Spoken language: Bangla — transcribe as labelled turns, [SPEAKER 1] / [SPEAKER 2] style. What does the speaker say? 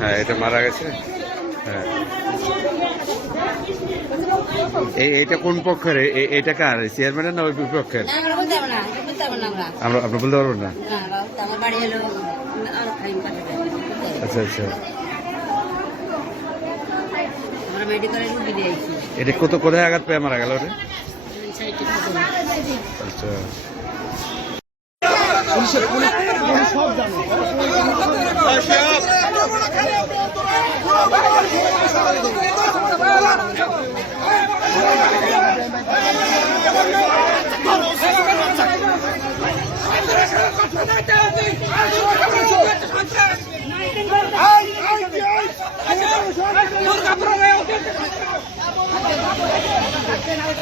[SPEAKER 1] হ্যাঁ এটা মারা গেছে। হ্যাঁ। এই এটা কোন পক্ষের? এটা কার? চেয়ারম্যানের না ওই বিপক্ষের?
[SPEAKER 2] আমরা
[SPEAKER 1] আপনি বলতে পারবেন না আচ্ছা আচ্ছা। এটা কত কোথায় আঘাত পেয়ে মারা গেল ওটা? আচ্ছা।
[SPEAKER 3] সব